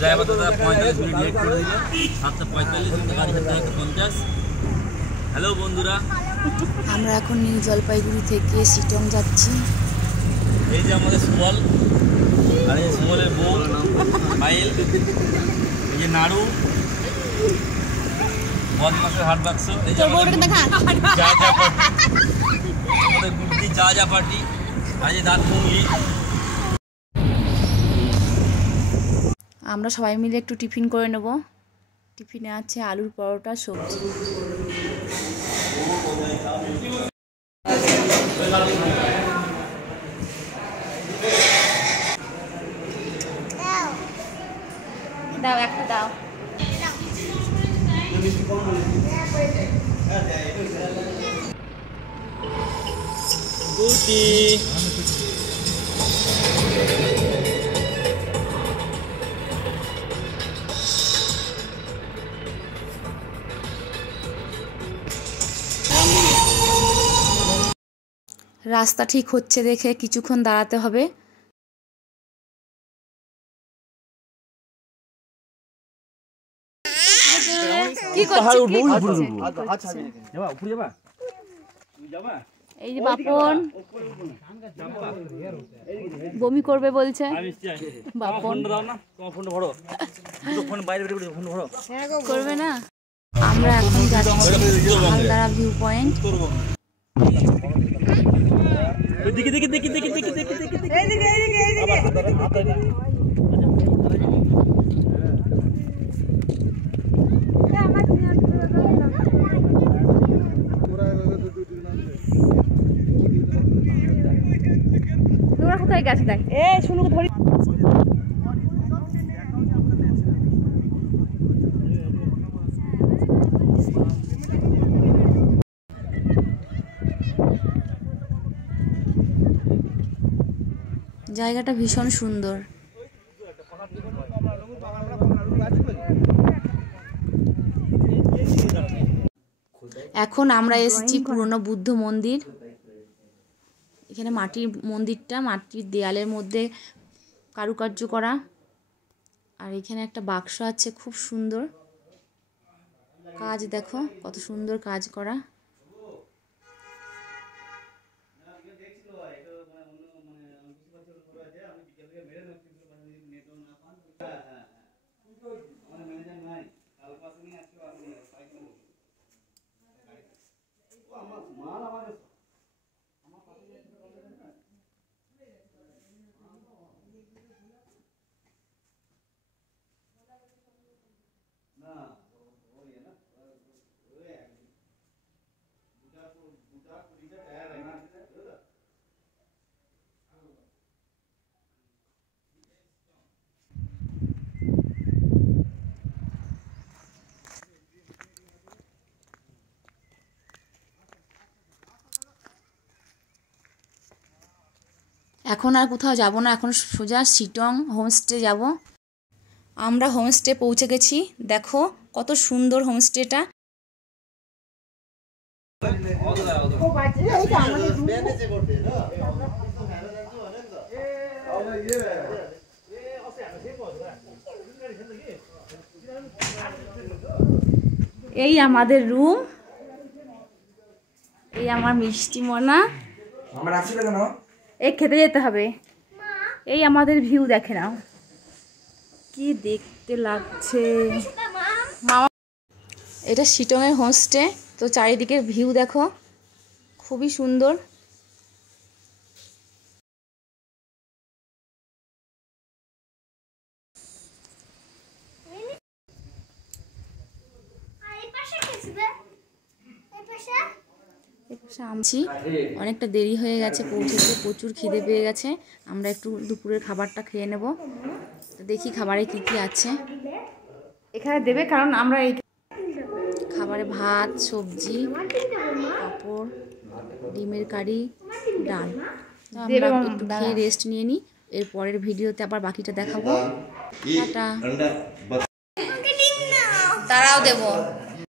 Driver দাদা 45 minute late করে দিল। 7:45 গাড়ি হাতে 50। হ্যালো বন্ধুরা, আমরা এখন নিউ জলপাইগুড়ি থেকে শিটং যাচ্ছি। এই যে আমাদের সুবল, আর এই সুবলের বউ মাইল, এই যে নাড়ু, বদমাসের হাট বাক্স, এই যে আমাদের গুড্ডি যা পার্টি, আর এই দাঁত মুঙ্গি। আমরা সবাই মিলে একটু টিফিন করে নেব। টিফিনে আছে আলুর পরোটা, সবজি। দাও একটা দাও। গুটি রাস্তা ঠিক হচ্ছে দেখে কিছুক্ষণ দাঁড়াতে হবে। কি করছিস? এই যে বাপন বমি করবে বলছে। বাপন করবে না। আমরা এখন যাচ্ছি হালদারা ভিউ পয়েন্ট। কোথায় গেছে দেখ। শুনুক ধরি। জায়গাটা ভীষণ সুন্দর। এখন আমরা এসেছি পুরনো বুদ্ধ মন্দির। এখানে মাটির মন্দিরটা, মাটির দেয়ালের মধ্যে কারুকার্য করা। আর এখানে একটা বাক্স আছে, খুব সুন্দর কাজ, দেখো কত সুন্দর কাজ করা। এখন আর কোথাও যাব না, এখন সোজা শিটং হোমস্টে যাব। আমরা হোমস্টে পৌঁছে গেছি। দেখো কত সুন্দর হোমস্টেটা। এই আমাদের রুম, এই আমার মিষ্টি মনা। এই খেতে যেতে হবে। এই আমাদের ভিউ দেখে নাও, কি দেখতে লাগছে। এটা শিটংয়ের হোমস্টে। তো চারিদিকের ভিউ দেখো, খুবই সুন্দর। আমছি অনেকটা দেরি হয়ে গেছে পৌঁছতে, প্রচুর খিদে পেয়ে গেছে। আমরা একটু দুপুরের খাবারটা খেয়ে নেব। তো দেখি খাবারে কি কি আছে এখানে দেবে, কারণ আমরা এই খাবারে ভাত, সবজি, পাঁপড়, ডিমের কারি, ডাল। তো আমরা একটু খেয়ে রেস্ট নিয়ে নিই। এর পরের ভিডিওতে আবার বাকিটা দেখাবো। টাটা। তারাও দেবো।